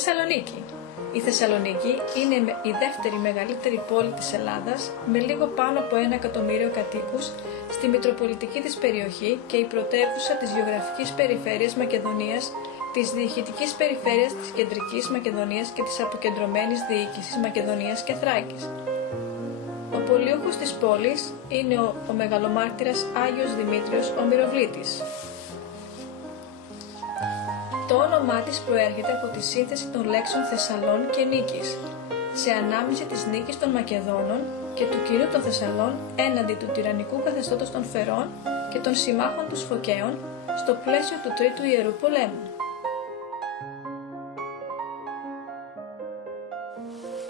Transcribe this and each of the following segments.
Θεσσαλονίκη. Η Θεσσαλονίκη είναι η δεύτερη μεγαλύτερη πόλη της Ελλάδας με λίγο πάνω από 1 εκατομμύριο κατοίκους στη μητροπολιτική της περιοχή και η πρωτεύουσα της γεωγραφικής περιφέρειας Μακεδονίας, της διοικητικής περιφέρειας της Κεντρικής Μακεδονίας και της αποκεντρωμένης διοίκησης Μακεδονίας και Θράκης. Ο πολίουχος της πόλης είναι ο μεγαλομάρτυρας Άγιος Δημήτριος ο Μυροβλήτης. Το όνομά της προέρχεται από τη σύνθεση των λέξεων Θεσσαλών και Νίκης, σε ανάμνηση της νίκης των Μακεδόνων και του κυρού των Θεσσαλών έναντι του τυραννικού καθεστώτος των Φερών και των συμμάχων του Φωκαίων στο πλαίσιο του Τρίτου Ιερού Πολέμου.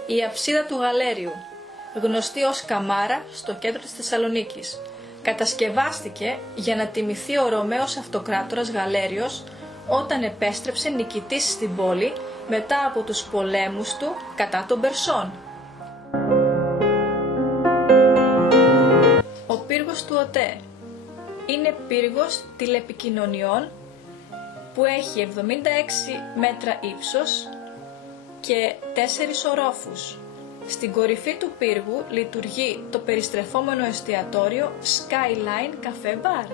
Η αψίδα του Γαλέριου, γνωστή ως Καμάρα στο κέντρο της Θεσσαλονίκης, κατασκευάστηκε για να τιμηθεί ο Ρωμαίος αυτοκράτορας Γαλέριος όταν επέστρεψε νικητής στην πόλη μετά από τους πολέμους του κατά των Περσών. Ο πύργος του ΟΤΕ είναι πύργος τηλεπικοινωνιών που έχει 76 μέτρα ύψος και 4 ορόφους. Στην κορυφή του πύργου λειτουργεί το περιστρεφόμενο εστιατόριο Skyline Cafe Bar.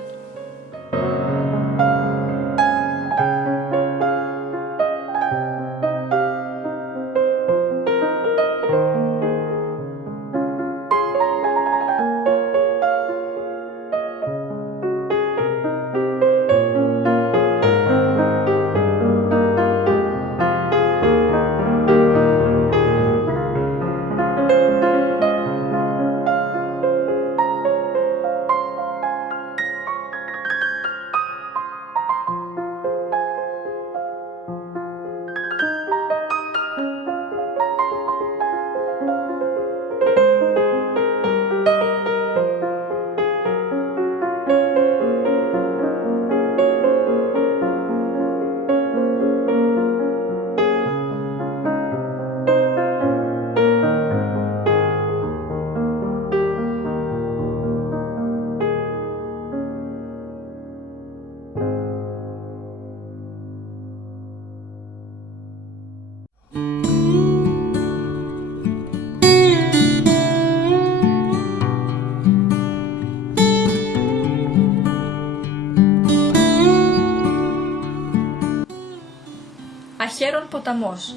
Αχέρων ποταμός.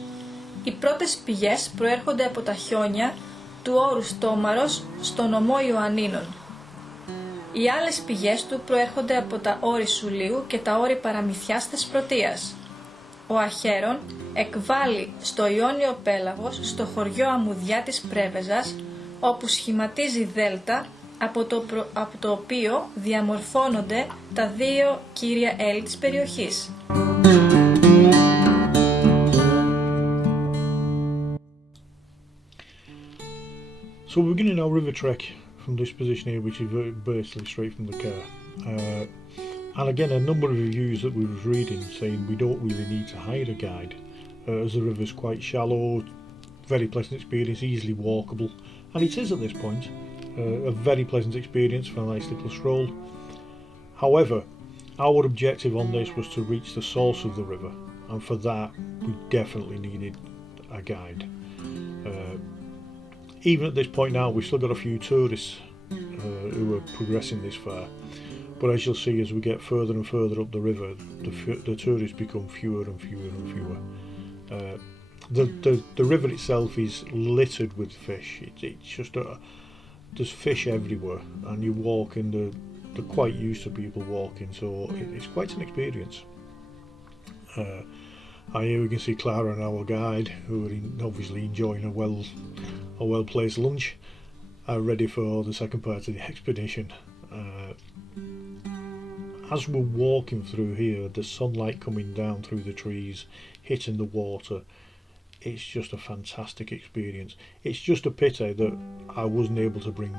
Οι πρώτες πηγές προέρχονται από τα χιόνια του όρους Τόμαρος στο νομό Ιωαννίνων. Οι άλλες πηγές του προέρχονται από τα όρη Σουλίου και τα όρη Παραμυθιάς Θεσπρωτείας. Ο Αχέρων εκβάλλει στο Ιόνιο Πέλαγος, στο χωριό Αμμουδιά της Πρέβεζας, όπου σχηματίζει δέλτα, από το οποίο διαμορφώνονται τα δύο κύρια έλλη της περιοχής. So we're beginning our river trek from this position here, which is basically straight from the car. And again, a number of reviews that we was reading saying we don't really need to hire a guide, as the river's quite shallow, very pleasant experience, easily walkable, and it is at this point a very pleasant experience for a nice little stroll. However, our objective on this was to reach the source of the river, and for that we definitely needed a guide. Even at this point now, we've still got a few tourists who are progressing this far, but as you'll see, as we get further and further up the river, the tourists become fewer and fewer and fewer. The river itself is littered with fish. It's just there's fish everywhere, and you walk in they're quite used to people walking, so it's quite an experience. Here we can see Clara and our guide, who are obviously enjoying a well-placed lunch, ready for the second part of the expedition. As we're walking through here, the sunlight coming down through the trees, hitting the water, it's just a fantastic experience. It's just a pity that I wasn't able to bring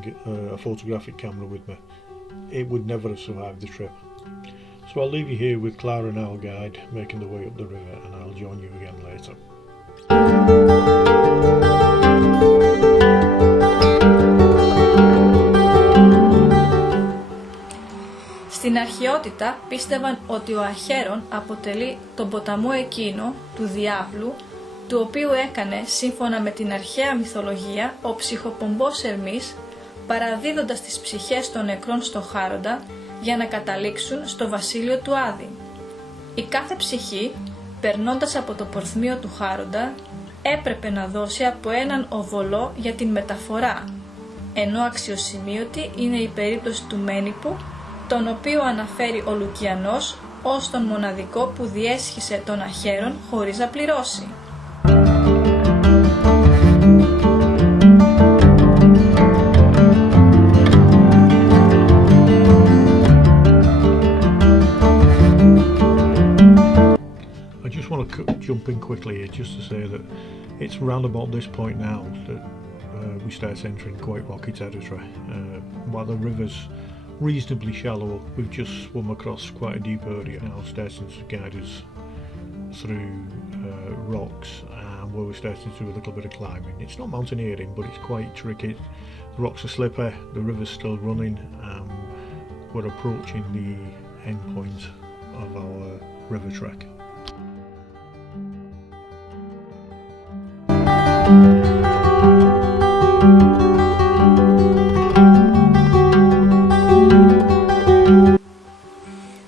a photographic camera with me. It would never have survived the trip. So I'll leave you here with Clara and our guide making the way up the river, and I'll join you again later. Στην αρχαιότητα πίστευαν ότι ο Αχέρων αποτελεί τον ποταμό εκείνο του διάβλου του οποίου έκανε, σύμφωνα με την αρχαία μυθολογία, ο ψυχοπομπός Ερμής, παραδίδοντας τις ψυχές των νεκρών στο Χάροντα για να καταλήξουν στο βασίλειο του Άδη. Η κάθε ψυχή, περνώντας από το πορθμίο του Χάροντα, έπρεπε να δώσει από έναν οβολό για την μεταφορά, ενώ αξιοσημείωτη είναι η περίπτωση του Μένιππου, τον οποίο αναφέρει ο Λουκιανός ως τον μοναδικό που διέσχισε των αχέρων χωρίς να πληρώσει. I just want to jump in quickly here just to say that it's round about this point now that we start entering quite rocky territory. While the river's reasonably shallow, we've just swum across quite a deep area now, starting to guide us through rocks, and where we're starting to do a little bit of climbing. It's not mountaineering, but it's quite tricky. The rocks are slippery, the river's still running, and we're approaching the end point of our river trek.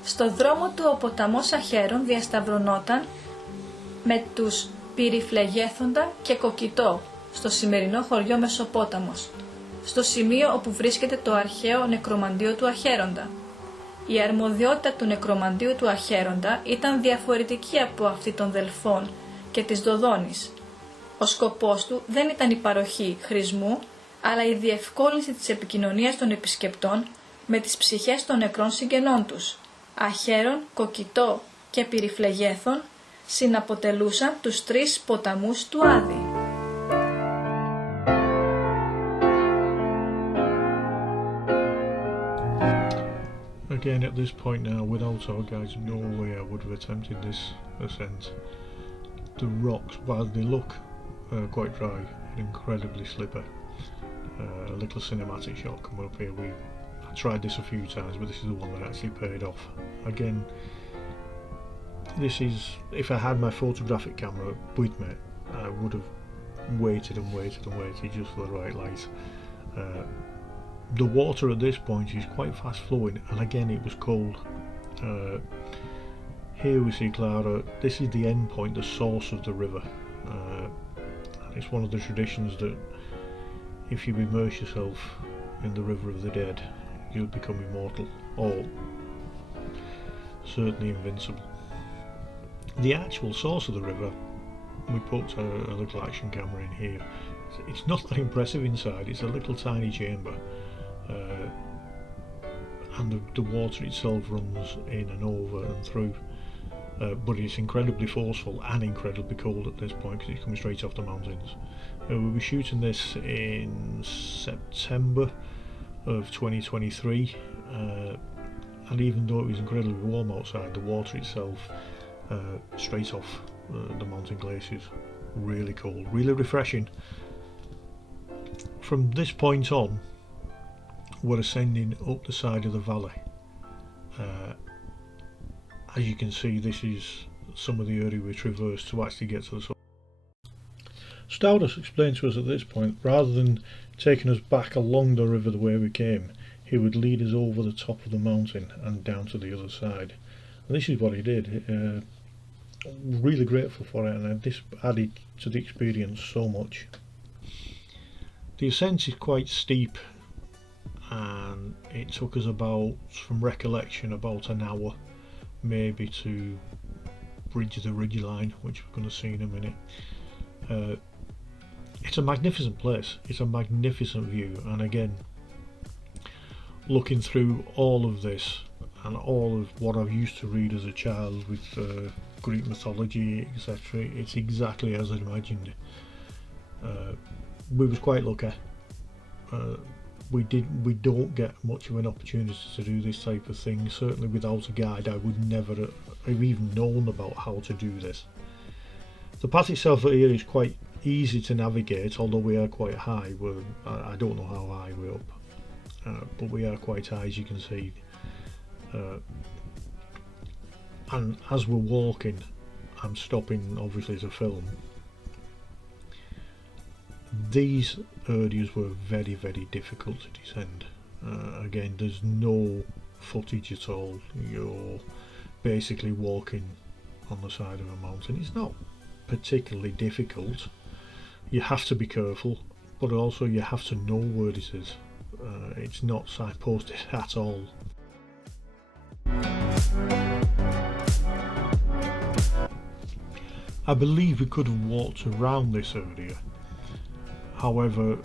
Στο δρόμο του ο ποταμός Αχέρων διασταυρωνόταν με τους Πυριφλεγέθοντα και Κοκκιτό στο σημερινό χωριό Μεσοπόταμος, στο σημείο όπου βρίσκεται το αρχαίο νεκρομαντίο του Αχέροντα. Η αρμοδιότητα του νεκρομαντίου του Αχέροντα ήταν διαφορετική από αυτή των Δελφών και της Δοδόνης. Ο σκοπός του δεν ήταν η παροχή χρησμού, αλλά η διευκόλυνση της επικοινωνίας των επισκεπτών με τις ψυχές των νεκρών συγγενών τους. Αχέρων, Κοκκιτό και Πυριφλεγέθων συναποτελούσαν τους τρεις ποταμούς του Άδη. Again, at this point now, without our guides, no way I would have attempted this ascent. The rocks, while they look quite dry, are incredibly slippery. A little cinematic shot coming up here. I tried this a few times, but this is the one that actually paid off. Again, this is, if I had my photographic camera with me, I would have waited and waited and waited just for the right light. The water at this point is quite fast flowing, and again it was cold. Here we see Clara. This is the end point, the source of the river, and it's one of the traditions that if you immerse yourself in the river of the dead, you'll become immortal, or certainly invincible. The actual source of the river, we put a little action camera in here. It's not that impressive inside. It's a little tiny chamber, and the water itself runs in and over and through, but it's incredibly forceful and incredibly cold at this point because it's coming straight off the mountains. We'll be shooting this in September of 2023, and even though it was incredibly warm outside, the water itself straight off the mountain glaciers, really cold, really refreshing. From this point on, we're ascending up the side of the valley. As you can see, this is some of the area we traversed to actually get to the summit. Staudas explained to us at this point, rather than taking us back along the river the way we came, he would lead us over the top of the mountain and down to the other side. And this is what he did. Really grateful for it, and this added to the experience so much. The ascent is quite steep, and it took us about, from recollection, about an hour maybe to bridge the ridgeline, which we're going to see in a minute. It's a magnificent place, it's a magnificent view, and again, looking through all of this and all of what I've used to read as a child with Greek mythology, etc., it's exactly as I imagined. We was quite lucky. We don't get much of an opportunity to do this type of thing. Certainly without a guide I would never have even known about how to do this. The path itself here is quite easy to navigate, although we are quite high. I don't know how high we're up, but we are quite high, as you can see. And as we're walking, I'm stopping obviously to film, These areas were very, very difficult to descend. Again, there's no footage at all. You're basically walking on the side of a mountain. It's not particularly difficult. You have to be careful, but also you have to know where this is. It's not signposted at all. I believe we could have walked around this area. However,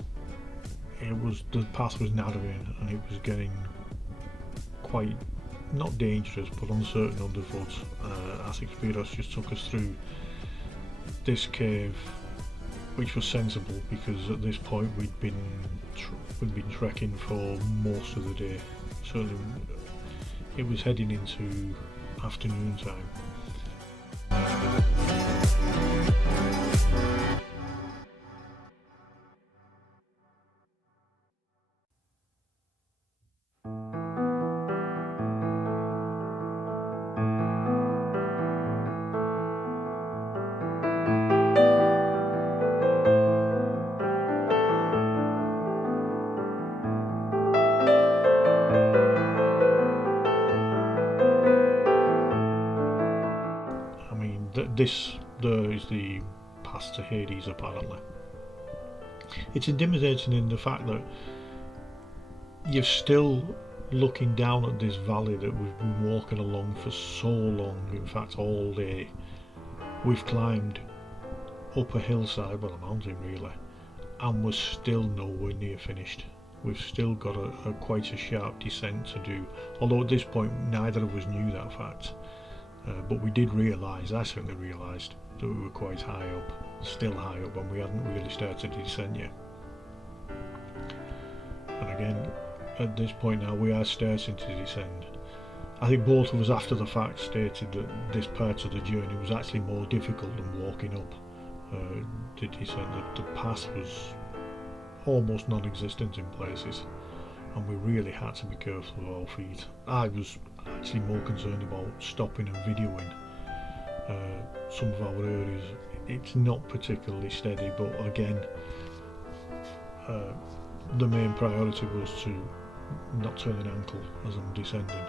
the path was narrowing and it was getting quite, not dangerous, but uncertain underfoot. As Spiros just took us through this cave, which was sensible because at this point we'd been trekking for most of the day. Certainly, it was heading into afternoon time. This there is the path to Hades, apparently. It's intimidating in the fact that you're still looking down at this valley that we've been walking along for so long, in fact all day. We've climbed up a hillside, well, a mountain really, and we're still nowhere near finished. We've still got quite a sharp descent to do, although at this point neither of us knew that fact. But we did realise, I certainly realised, that we were quite high up, still high up, and we hadn't really started to descend yet. And again, at this point now, we are starting to descend. I think both of us after the fact stated that this part of the journey was actually more difficult than walking up the descent. The path was almost non-existent in places, and we really had to be careful of our feet. I was actually more concerned about stopping and videoing some of our areas. It's not particularly steady, but again, the main priority was to not turn an ankle as I'm descending.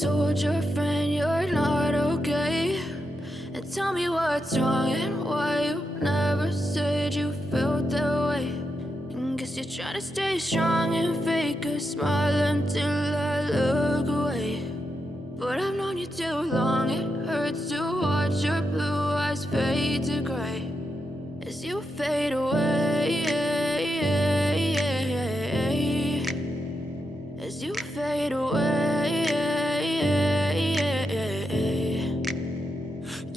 Told your friend you're not okay, and tell me what's wrong and why you never said you felt that way. And guess you're trying to stay strong and fake a smile until I look away. But I've known you too long, it hurts to watch your blue eyes fade to gray as you fade away, as you fade away.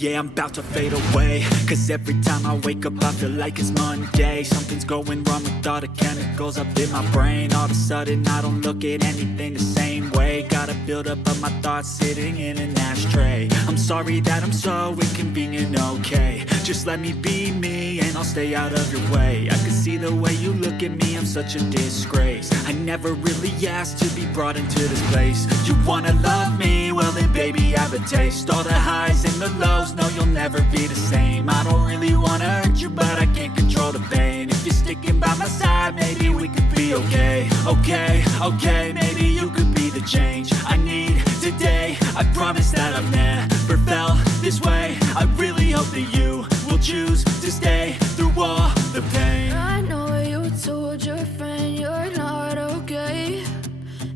yeah, I'm about to fade away. Cause every time I wake up I feel like it's Monday. Something's going wrong with all the chemicals up in my brain. All of a sudden I don't look at anything the same way. Gotta build up of my thoughts sitting in an ashtray. I'm sorry that I'm so inconvenient, okay. Just let me be me and I'll stay out of your way. I can see the way you look at me, I'm such a disgrace. I never really asked to be brought into this place. You wanna love me? Well then baby have a taste. All the highs and the lows, no you'll never be the same. I don't really wanna hurt you but I can't control the pain. If you're sticking by my side, maybe we could be okay. Okay, maybe you could be the change I need today. I promise that I've never felt this way. I really hope that you will choose to stay through all the pain. I know you told your friend you're not okay,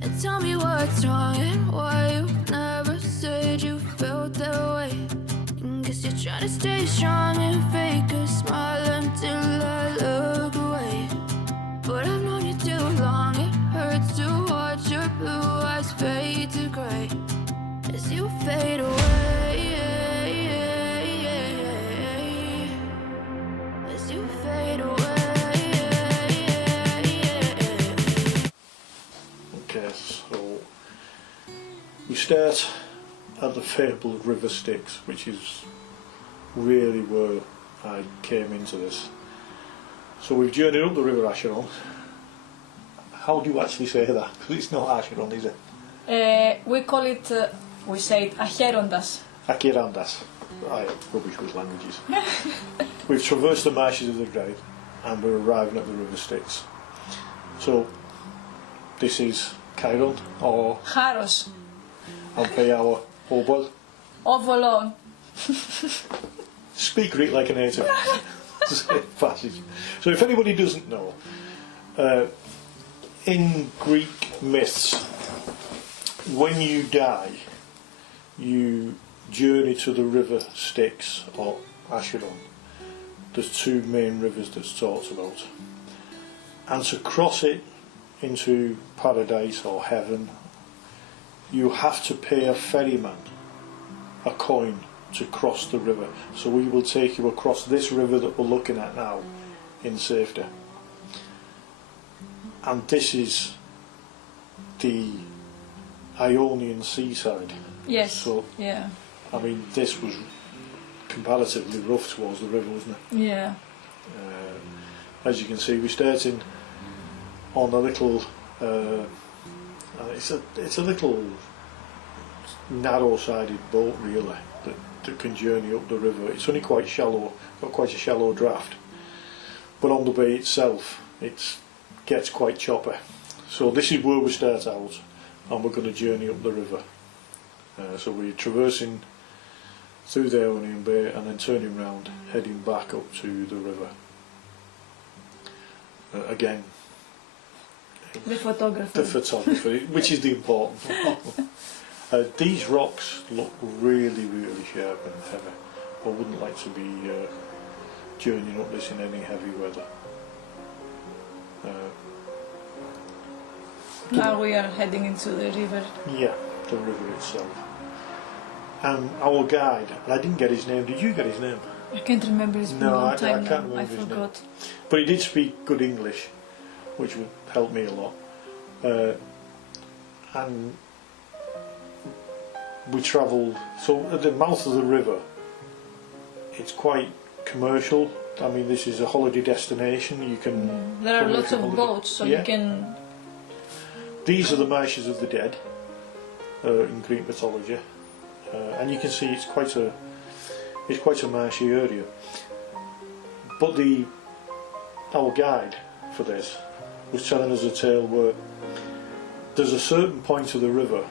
and tell me what's wrong and why you never said you felt that way. Guess you're trying to stay strong and fake a smile until I look away. But I've known you too long, it hurts to watch your blue eyes fade to gray as you fade away. As you fade away. Okay, so we start at the fabled River Styx, which is really where I came into this. So we've journeyed up the River Acheron. How do you actually say that? Because it's not Acheron, is it? We call it, we say it Acherondas. Acherondas. I am rubbish with languages. We've traversed the marshes of the Great and we're arriving at the River Styx. So this is Chiron or Χάρος, Amphiawa Obol. Ovolon. Speak Greek like a native. Passage. So if anybody doesn't know, in Greek myths, when you die, you journey to the River Styx or Acheron. There's two main rivers that's talked about, and to cross it into paradise or heaven, you have to pay a ferryman a coin to cross the river. So we will take you across this river that we're looking at now in safety. And this is the Ionian seaside. Yes, So, yeah. I mean, this was comparatively rough towards the river, wasn't it? Yeah. As you can see, we're starting on a little, it's a little narrow-sided boat really that can journey up the river. It's only quite shallow, got quite a shallow draft, but on the bay itself it gets quite choppy. So this is where we start out, and we're going to journey up the river. So we're traversing through the Ionian Bay and then turning round, heading back up to the river. Again, The photographer. the photographer, which is the important one. These rocks look really, really sharp and heavy. I wouldn't like to be journeying up this in any heavy weather. Now we are heading into the river. Yeah, the river itself. And our guide, and I didn't get his name. Did you get his name? I can't remember, it's been a No, long I time can't now. remember I his name. forgot. But he did speak good English, which would help me a lot. And we travelled, so at the mouth of the river, it's quite commercial. I mean, this is a holiday destination. You can. There are come lots for of holiday. boats, so Yeah. you can. These are the marshes of the dead in Greek mythology, and you can see it's quite a marshy area. But our guide for this was telling us a tale where there's a certain point of the river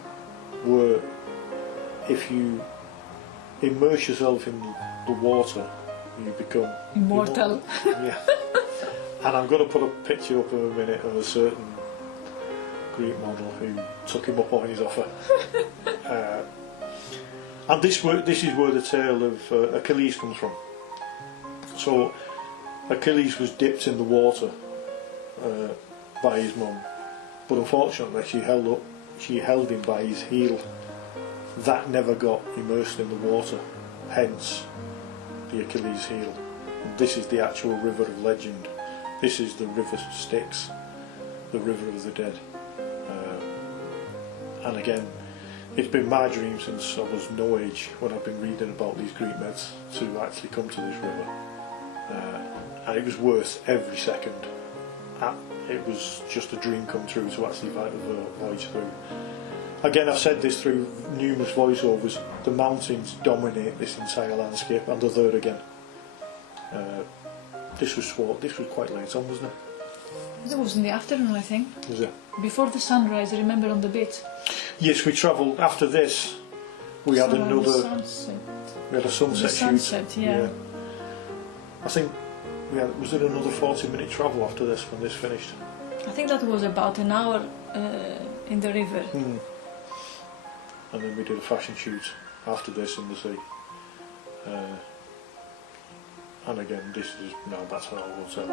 where if you immerse yourself in the water, you become Immortal. Yeah. And I'm going to put a picture up in a minute of a certain Greek model who took him up on his offer. And this is where the tale of Achilles comes from. So Achilles was dipped in the water by his mum, but unfortunately she held him by his heel. That never got immersed in the water, hence the Achilles heel. And this is the actual river of legend. This is the river Styx, the river of the dead. And again, it's been my dream since I was no age, when I've been reading about these Greek myths, to actually come to this river. And it was worth every second. It was just a dream come true to actually voyage through. Again, I've said this through numerous voiceovers, the mountains dominate this entire landscape, and they're there again. This was quite late on, wasn't it? It was in the afternoon, I think. Was it? Before the sunrise, I remember on the beach. Yes, we travelled after this. We had another. Sunset. We had a sunset shoot. Sunset, yeah. I think was it another 40-minute travel after this when this finished? I think that was about an hour in the river. And then we did a fashion shoot after this in the sea. And again, that's our hotel.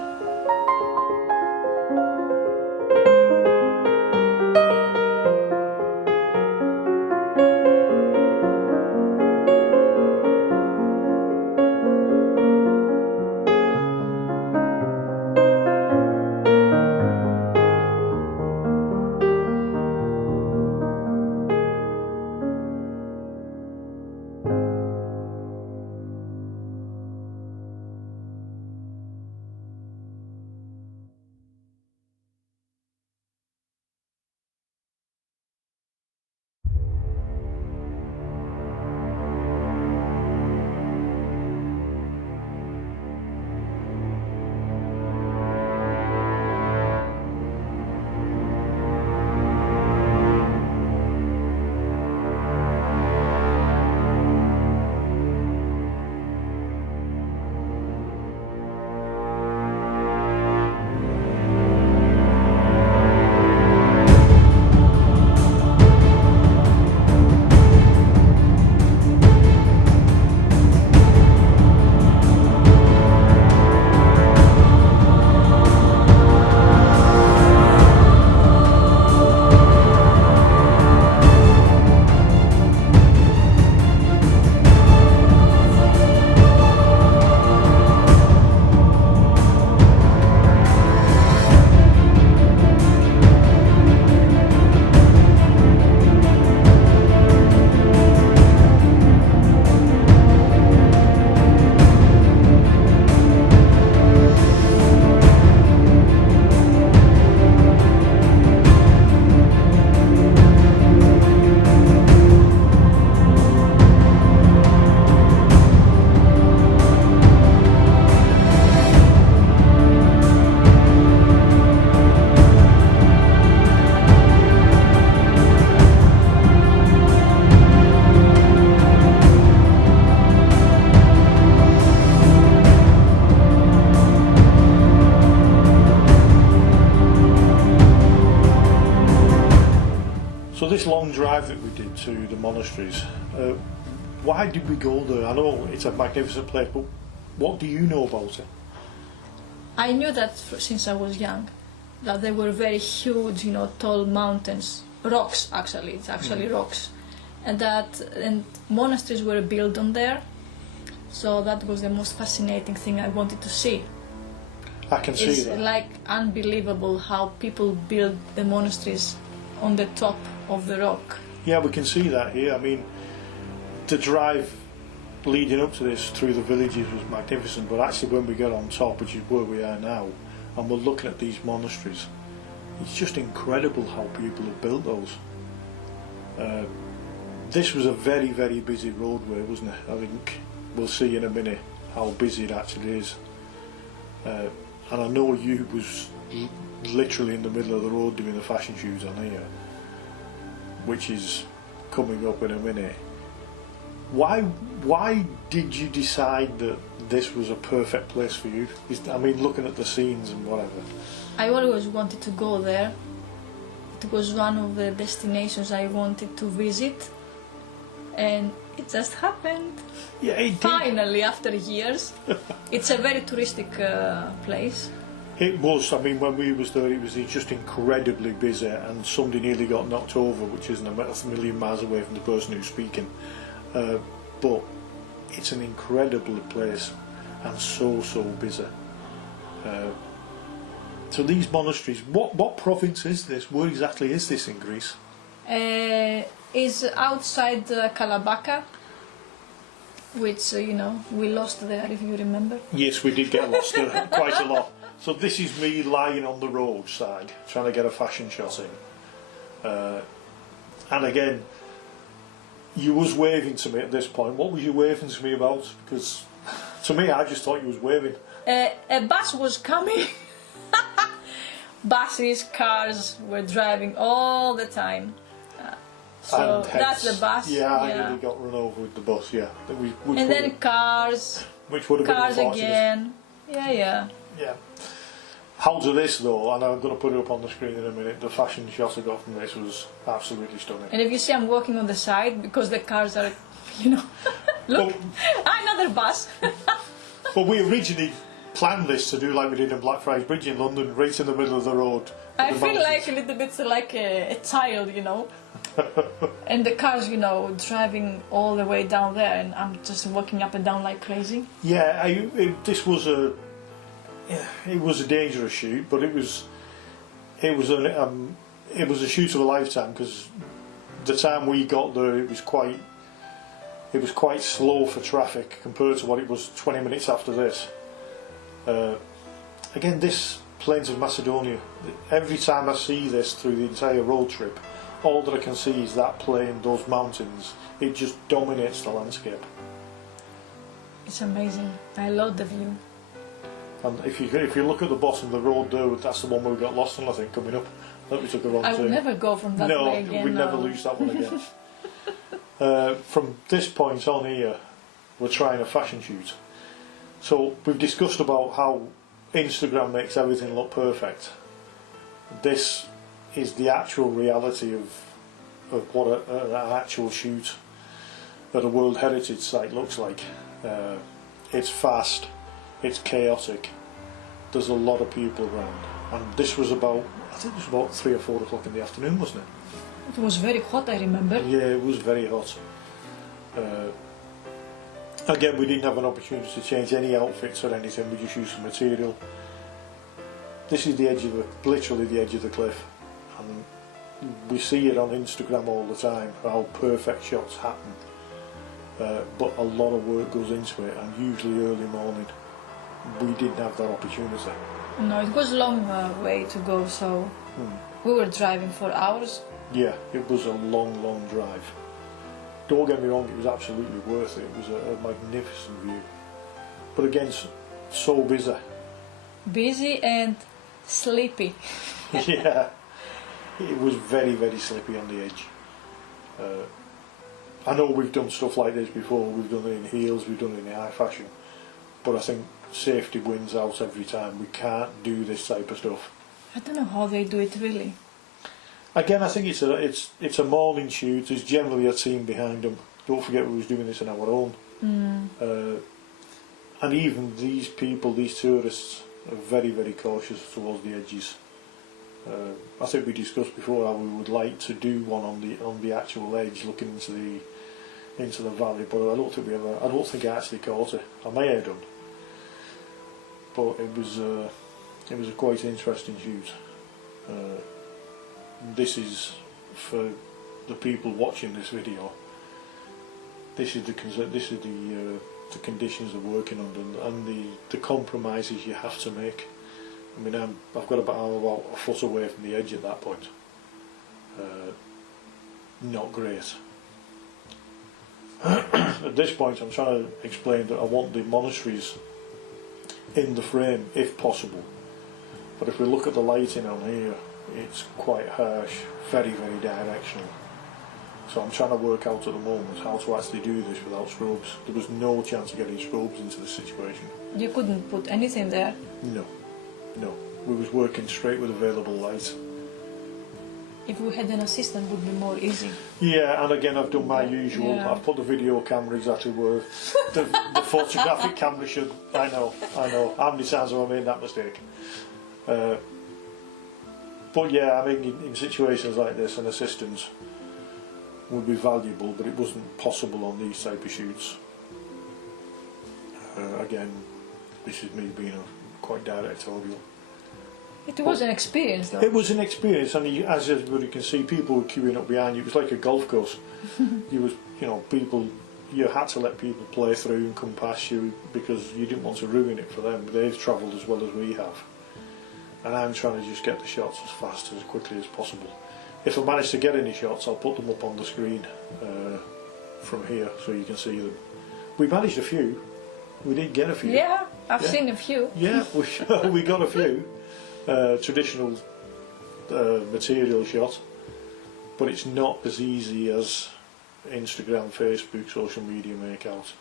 So this long drive that we did to the monasteries, why did we go there? I know it's a magnificent place, but what do you know about it? I knew that since I was young, that they were very huge, tall mountains, rocks actually, it's actually rocks, and monasteries were built on there, so that was the most fascinating thing I wanted to see. I can see that. It's like unbelievable how people build the monasteries on the top of the rock. Yeah, we can see that here. I mean, the drive leading up to this through the villages was magnificent, but actually when we got on top, which is where we are now, and we're looking at these monasteries, it's just incredible how people have built those. This was a very, very busy roadway, wasn't it? I think we'll see in a minute how busy it actually is. And I know you was literally in the middle of the road doing the fashion shoots on here, which is coming up in a minute. Why did you decide that this was a perfect place for you? I mean, looking at the scenes and whatever. I always wanted to go there. It was one of the destinations I wanted to visit, and it just happened. Yeah, it did. Finally, after years. It's a very touristic place. It was. I mean, when we was there, it was just incredibly busy, and somebody nearly got knocked over, which isn't a million miles away from the person who's speaking. But it's an incredible place and so busy. So these monasteries, what province is this? Where exactly is this in Greece? Is outside Kalabaka, which we lost there, if you remember. Yes, we did get lost quite a lot. So this is me lying on the roadside trying to get a fashion shot in. And again, you was waving to me at this point. What was you waving to me about? Because to me, I just thought you was waving. A bus was coming. Buses, cars were driving all the time. So that's the bus. Yeah, I nearly got run over with the bus. Yeah, and then cars. Which would have cars been unfortunate. again. Yeah. How to this though, and I'm going to put it up on the screen in a minute. The fashion shot I got from this was absolutely stunning. And if you see, I'm walking on the side because the cars are, look, another bus. But we originally planned this to do like we did in Blackfriars Bridge in London, right in the middle of the road. I feel like a little bit like a child, and the cars, driving all the way down there, and I'm just walking up and down like crazy. Yeah, this was a dangerous shoot, but it was a shoot of a lifetime, because the time we got there, it was quite slow for traffic compared to what it was 20 minutes after this. Again, this Plains of Macedonia, every time I see this through the entire road trip, all that I can see is that plain, those mountains. It just dominates the landscape. It's amazing. I love the view. And if you look at the bottom of the road there, that's the one where we got lost on, I think, coming up. I think we took a wrong turn. I would never go from that way again. No, we'd never lose that one again. From this point on here, we're trying a fashion shoot. So we've discussed about how Instagram makes everything look perfect. This is the actual reality of what an actual shoot at a World Heritage Site looks like. It's fast, it's chaotic, there's a lot of people around, and this was about 3 or 4 o'clock in the afternoon, wasn't it? It was very hot, I remember. Yeah, it was very hot. Again, we didn't have an opportunity to change any outfits or anything, we just used some material. This is literally the edge of the cliff, and we see it on Instagram all the time, how perfect shots happen, but a lot of work goes into it, and usually early morning. We didn't have that opportunity. No, it was a long way to go, so we were driving for hours. Yeah, it was a long drive. Don't get me wrong, it was absolutely worth it. It was a magnificent view. But again, so busy. Busy and sleepy. Yeah, it was very sleepy on the edge. I know we've done stuff like this before, we've done it in heels, we've done it in high fashion, but I think safety wins out every time. We can't do this type of stuff. I don't know how they do it really. Again, I think it's a morning shoot. There's generally a team behind them. Don't forget we was doing this on our own. And even these people, these tourists, are very cautious towards the edges. I think we discussed before how we would like to do one on the actual edge, looking into the valley, but I don't think I actually caught it. I may have done, but it was a quite interesting shoot. This is for the people watching this video. This is the conditions of working under, and the compromises you have to make. I mean, I'm about a foot away from the edge at that point. Not great. At this point, I'm trying to explain that I want the monasteries in the frame if possible. But if we look at the lighting on here, it's quite harsh, very directional. So I'm trying to work out at the moment how to actually do this without strobes. There was no chance of getting strobes into this situation. You couldn't put anything there? No. We was working straight with available light. If we had an assistant, it would be more easy. Yeah, and again I've done my usual. Yeah. I've put the video camera exactly where the photographic camera should. I know. How many times have I made that mistake? But yeah, I mean, in situations like this, an assistant would be valuable, but it wasn't possible on these type of shoots. Again, this is me being quite directorial. It was an experience though. It was an experience, and as everybody can see, people were queuing up behind you. It was like a golf course. People. You had to let people play through and come past you because you didn't want to ruin it for them. They've travelled as well as we have, and I'm trying to just get the shots as fast as quickly as possible. If I manage to get any shots, I'll put them up on the screen from here so you can see them. We managed a few. We did get a few. Yeah, I've seen a few. Yeah, we got a few. Traditional material shot, but it's not as easy as Instagram, Facebook, social media make out.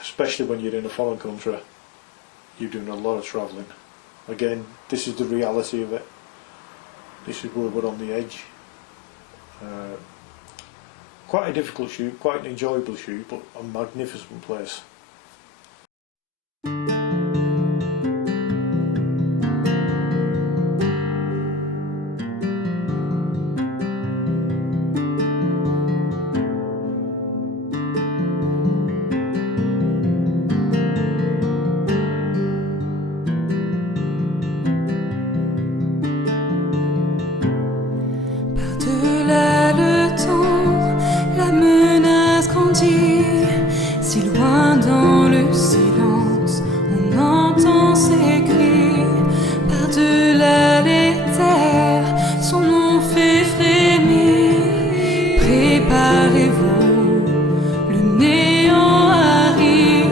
Especially when you're in a foreign country, you're doing a lot of travelling. Again, this is the reality of it. This is where we're on the edge. Quite a difficult shoot, quite an enjoyable shoot, but a magnificent place. Par-delà le temps, la menace grandit. Si loin dans le silence, on entend ses cris. Par-delà les terres, son nom fait frémir. Préparez-vous, le néant arrive.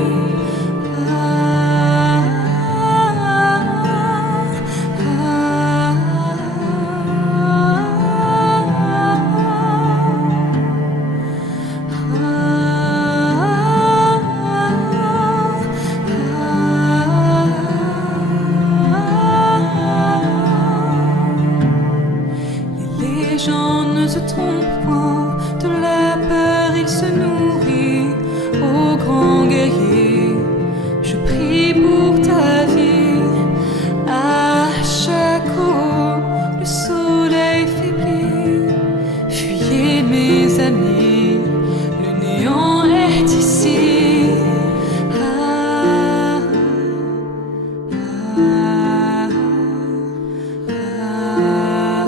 Les gens ne se trompent point, de la peur il se nourrit. Ô grand guerrier, je prie pour ta vie. À chaque eau, le soleil faiblit. Fuyez mes amis, le néant est ici. Ah, ah, ah, ah.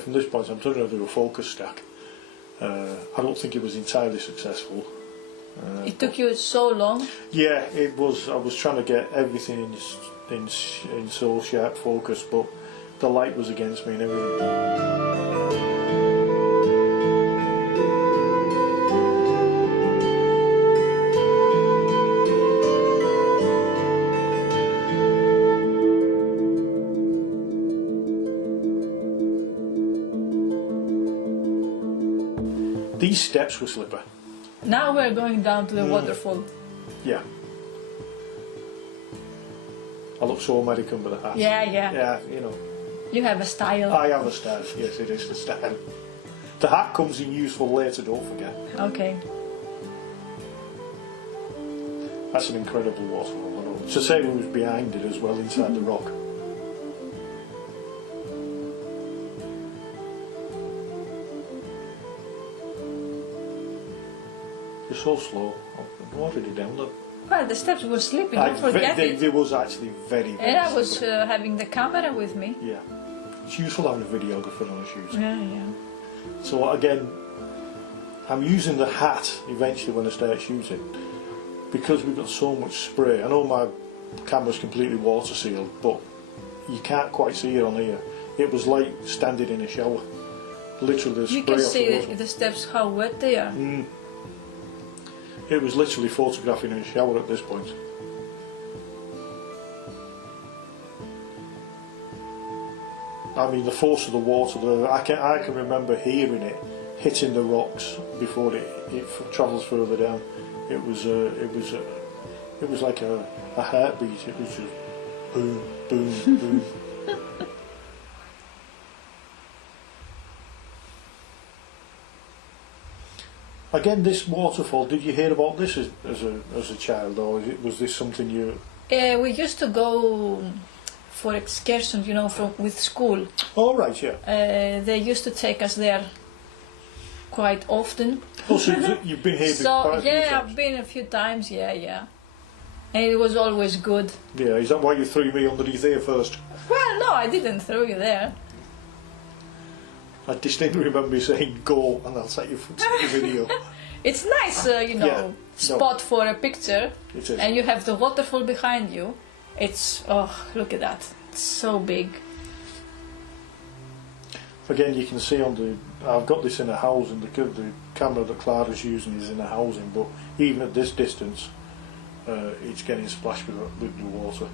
from this point, I'm trying to do a focus stack. I don't think it was entirely successful. It took you so long. Yeah, it was. I was trying to get everything in so sharp focus, but the light was against me and everything. These steps were slippery. Now we're going down to the waterfall. Yeah. I look so American with a hat. Yeah. Yeah, you know. You have a style. I have a style. Yes, it is the style. The hat comes in useful later, don't forget. Okay. That's an incredible waterfall. It's the same who was behind it as well, inside the rock. You're so slow. What did you down there? Well, the steps were slipping, don't forget it. There was actually very, very And I was slippery. having the camera with me. Yeah. It's useful having a videographer on a shoot. Yeah. So again, I'm using the hat eventually when I start shooting because we've got so much spray. I know my camera's completely water sealed, but you can't quite see it on here. It was like standing in a shower. Literally the spray You can off the see water. the steps, how wet they are. It was literally photographing in a shower at this point. I mean, the force of the water, I can remember hearing it hitting the rocks before it travels further down. It was like a heartbeat. It was just boom, boom, boom. Again, this waterfall. Did you hear about this as a child, or was this something you? We used to go for excursions, with school. Oh right, yeah. They used to take us there quite often. Oh, so you've been here So quite a few yeah, times. I've been a few times. Yeah. And it was always good. Yeah, is that why you threw me underneath here first? Well, no, I didn't throw you there. I distinctly remember you saying go, and I'll set you for the video. It's nice, Yeah, spot for a picture. It is. And you have the waterfall behind you. It's, look at that. It's so big. Again, you can see I've got this in a house, and the camera that Clara's using is in a housing, but even at this distance, it's getting splashed with the water.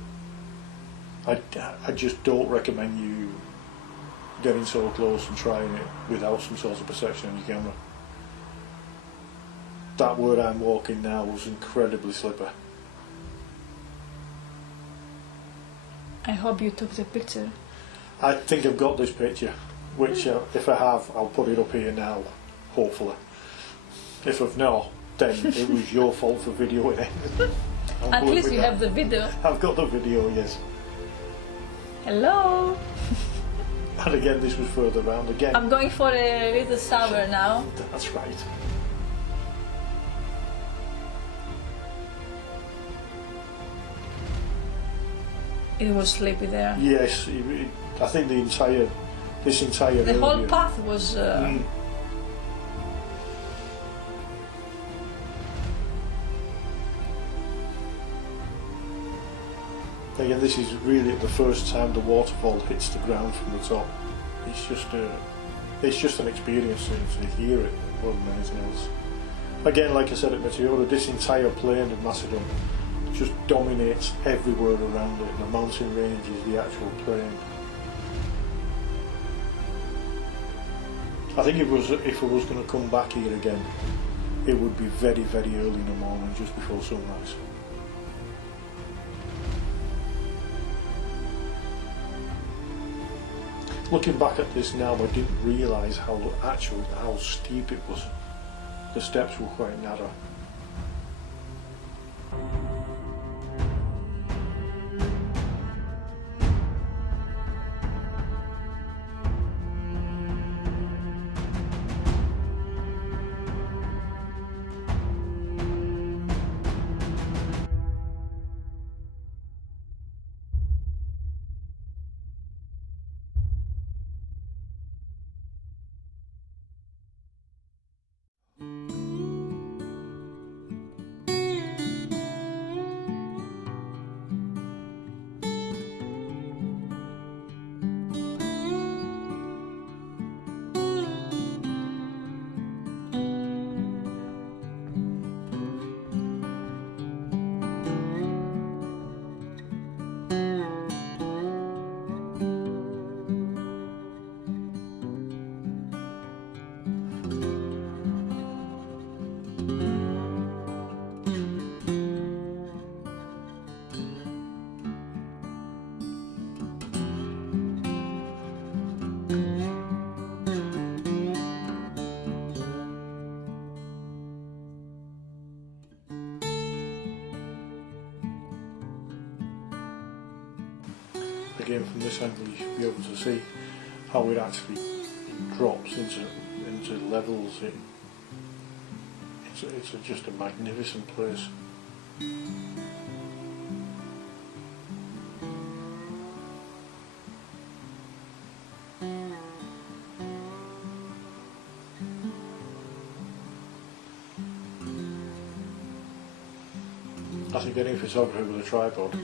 I just don't recommend you getting so close and trying it without some sort of protection on your camera. That where I'm walking now was incredibly slippery. I hope you took the picture. I think I've got this picture, which if I have, I'll put it up here now, hopefully. If I've not, then it was your fault for videoing it. At least you have the video. I've got the video, yes. Hello. And again, this was further round again. I'm going for a little shower now. That's right. It was sleepy there. Yes, I think this entire The whole area- path was... Again, this is really the first time the waterfall hits the ground from the top. It's just an experience to hear it more than anything else. Again, like I said at Macedonia, this entire plain of Macedon just dominates everywhere around it. The mountain range is the actual plain. I think if I was going to come back here again, it would be very, very early in the morning, just before sunrise. Looking back at this now, I didn't realise how steep it was. The steps were quite narrow. again from this angle you should be able to see how it actually drops into levels. It's just a magnificent place. I think any photographer with a tripod,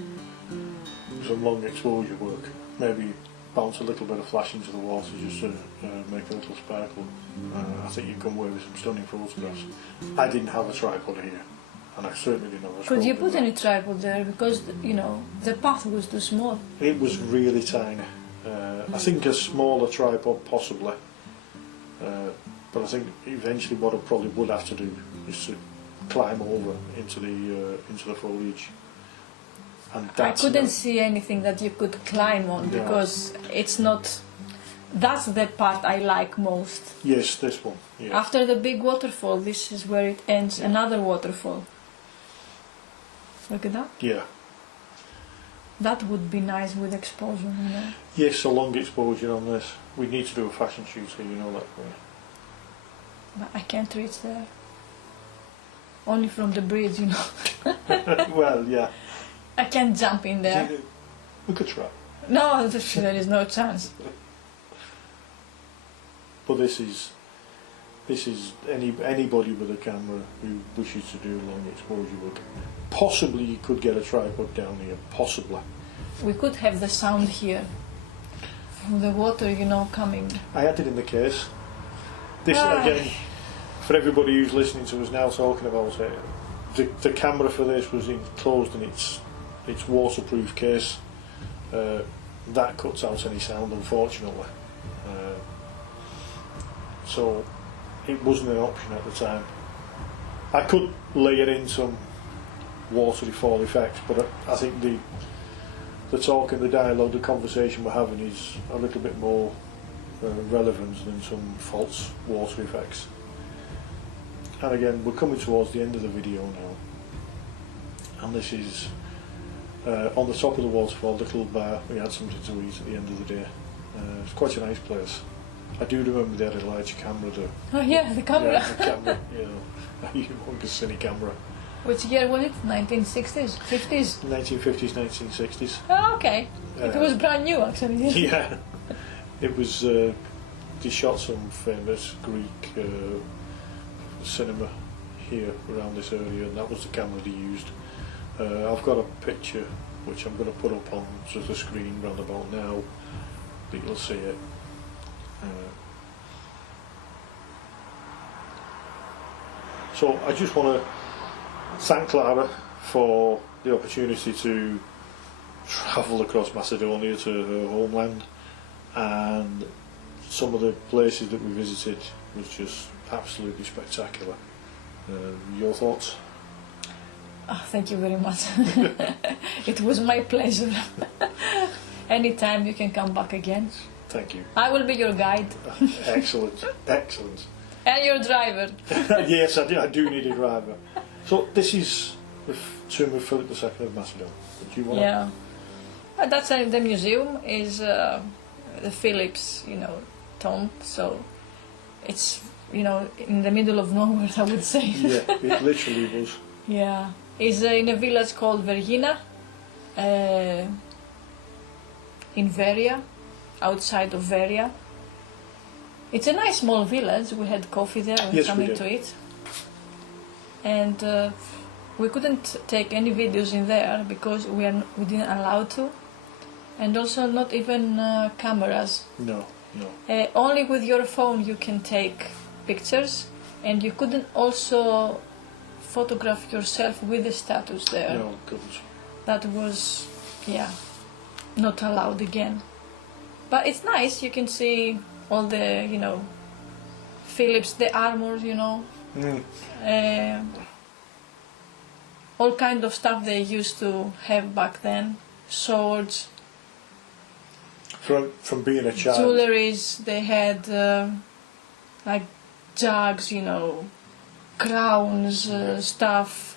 some long exposure work, maybe bounce a little bit of flash into the water just to make a little sparkle. I think you come away with some stunning photographs. I didn't have a tripod here, and I certainly didn't have a tripod. Could you put any tripod there? Because, you know, the path was too small. It was really tiny. I think a smaller tripod possibly, but I think eventually what I probably would have to do is to climb over into the foliage. And I couldn't see anything that you could climb on because it's not. That's the part I like most. Yes, this one. Yeah. After the big waterfall, this is where it ends. Another waterfall. Look at that. Yeah. That would be nice with exposure, you know. Yes, a long exposure on this. We need to do a fashion shoot, so you know that. But I can't reach there. Only from the bridge, you know. Well, yeah. I can't jump in there. We could try. No, there is no chance. But this is anybody with a camera who wishes to do long exposure work. Possibly you could get a tripod down here. Possibly. We could have the sound here from the water, you know, coming. I had it in the case. This again, for everybody who's listening to us now talking about it, the camera for this was enclosed in its waterproof case. That cuts out any sound, unfortunately. So it wasn't an option at the time. I could layer in some watery fall effects, but I think the talk and the dialogue, the conversation we're having is a little bit more relevant than some false water effects. And again, we're coming towards the end of the video now, and this is on the top of the waterfall, little bar. We had something to eat at the end of the day. It's quite a nice place. I do remember they had a large camera though. Oh yeah, the camera. Yeah, the camera, you know, a humongous cine camera. Which year was it? 1960s? 50s? 1950s, 1960s. Oh, okay. It was brand new actually. Yeah, it was. They shot some famous Greek cinema here around this area, and that was the camera they used. I've got a picture which I'm going to put up on the screen round about now, that you'll see it. So I just want to thank Clara for the opportunity to travel across Macedonia to her homeland, and some of the places that we visited was just absolutely spectacular. Your thoughts? Oh, thank you very much. It was my pleasure. Anytime you can come back again. Thank you. I will be your guide. Excellent, excellent. And your driver. Yes, I do need a driver. So this is the tomb of Philip II of Macedon. Do you want Yeah. That's the museum is the Philip's, you know, tomb. So it's, you know, in the middle of nowhere, I would say. Yeah, it literally was. Yeah. It's in a village called Vergina, in Veria, outside of Veria. It's a nice small village. We had coffee there and something to eat. And we couldn't take any videos in there because we didn't allow to. And also not even cameras. No. Only with your phone you can take pictures, and you couldn't also photograph yourself with the statues there. No, couldn't. That was, not allowed again. But it's nice, you can see all the, you know, Philips, the armor, you know, all kind of stuff they used to have back then, swords. From being a child. Jewelries, they had like jugs, you know, crowns, stuff.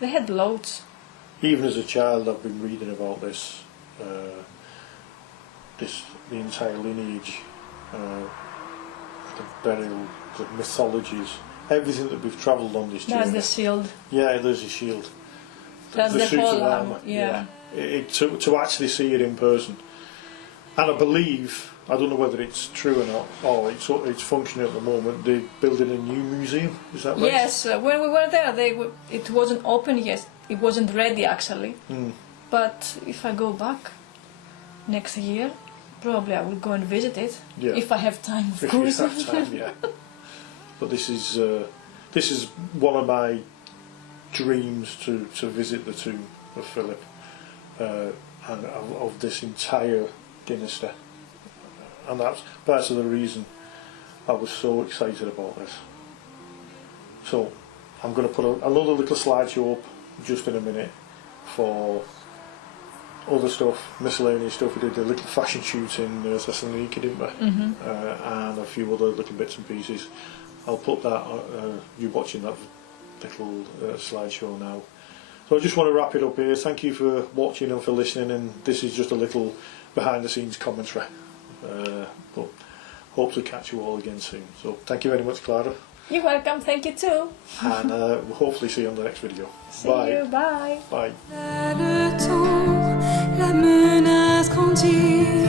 They had loads. Even as a child, I've been reading about this. the entire lineage, the burial, the mythologies, everything that we've travelled on this journey. That's the shield. Yeah, there's a shield. That's the suit whole of armor. Yeah. To actually see it in person, and I believe, I don't know whether it's true or not, or it's functioning at the moment. They're building a new museum. Is that right? Yes. When we were there, it wasn't open yet. It wasn't ready actually. But if I go back next year, probably I will go and visit it. Yeah. If I have time, of If you course. have time, yeah. But this is one of my dreams to visit the tomb of Philip and of this entire dynasty, and that's part of the reason I was so excited about this. So I'm going to put another little slideshow up just in a minute for other stuff, miscellaneous stuff. We did a little fashion shoot in Thessaloniki, didn't we? And a few other little bits and pieces. I'll put that, you watching that little slideshow now. So I just want to wrap it up here. Thank you for watching and for listening, and this is just a little behind the scenes commentary. But hope to catch you all again soon. So thank you very much, Clara. You're welcome. Thank you too. And we'll hopefully see you on the next video. See Bye. you. Bye. Bye. Le temps, la menace grandit,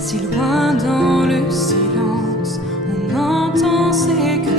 si loin dans le silence, on entend ces cris.